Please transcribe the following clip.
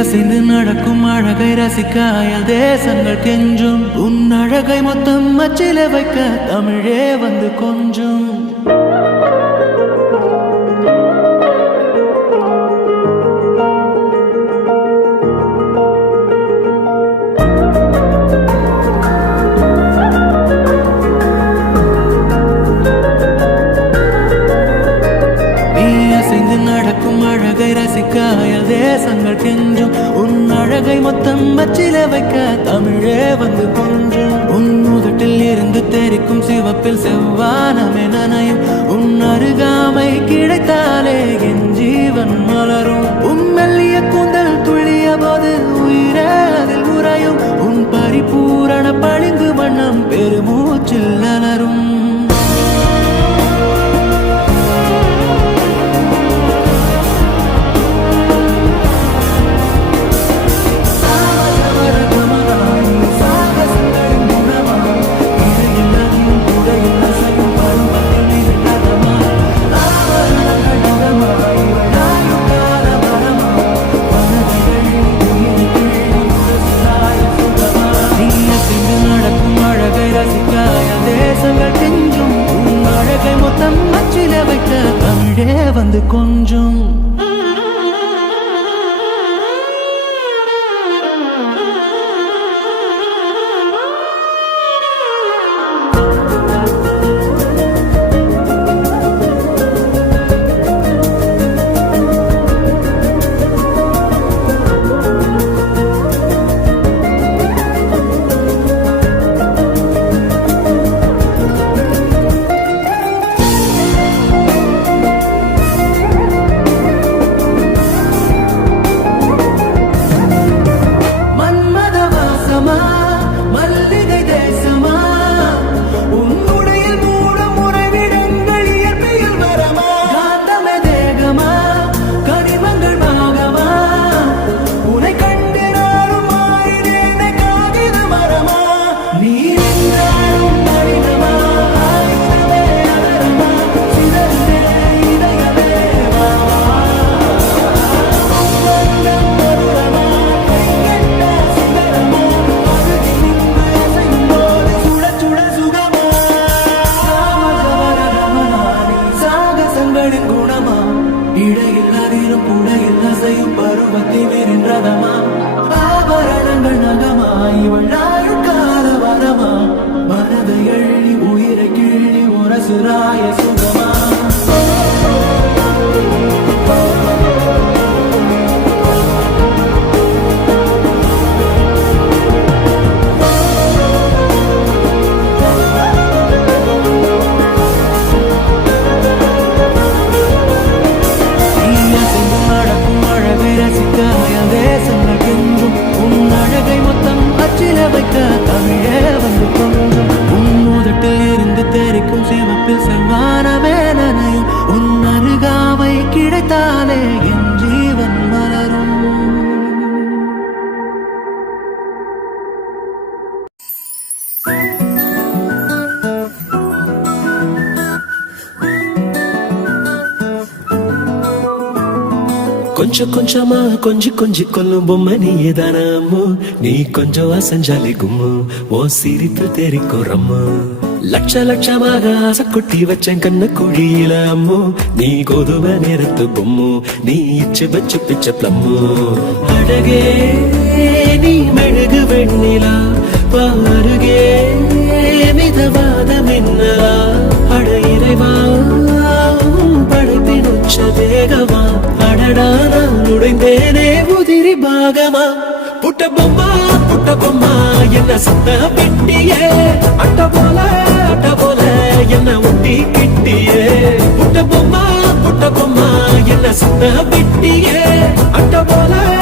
அசைந்து நடக்கும் அழகை ரசிக்க அயல் தேசங்கள் கெஞ்சும் உன் அழகை மொத்தம் அச்சில வைக்க தமிழே வந்து கொஞ்சும் அழகை ரசிக்க அயல் தேசங்கள் கெஞ்சும் உன் அழகை மொத்தம் அச்சில வைக்க தமிழே வந்து கொஞ்சும் உன் உதட்டில் இருந்து தெரிக்கும் சிவப்பில் செவ்வானமே நனையும் உன் அருகாமை கிடைத்தாலே என் ஜீவன் மலரும் உன் மெல்லிய கூந்தல் துள்ளிய போது உயிரே அதில் உறையும் உன் பரிபூரண பளிங்கு வண்ணம் பெருமூச்சில் அலரும் வந்து கொஞ்சம் கொஞ்சம் கொஞ்சமா கொஞ்சி கொல்லும் பொம்மை நீதானம்மோ நீ கொஞ்சம் அசஞ்சாலே கும்மு ஓ சிரிப்பு தெரிக்கும் ரம்மு லட்சமாக ஆசை கொட்டி வச்சேன் கண்ண குழியில அம்மோ நீ கோதுமை நேரத்து பொம்மு நீ இச்சு வச்சு பிச்ச பிளம்மு அழகே நீ மெழுகு வெண்ணிலா பாருகே மிதவாத மின்னலா அட இறைவா படைப்பின் உச்ச வேகமா அடடா நான் உடைந்தேனே உதிரி பாகமா புட்ட பொம்மா என்ன சத்த பெட்டியே அட்ட போல என்ன ஒட்டி கிட்டியே புட்ட பொம்மா என்ன சத்த பெட்டியே அட்ட போல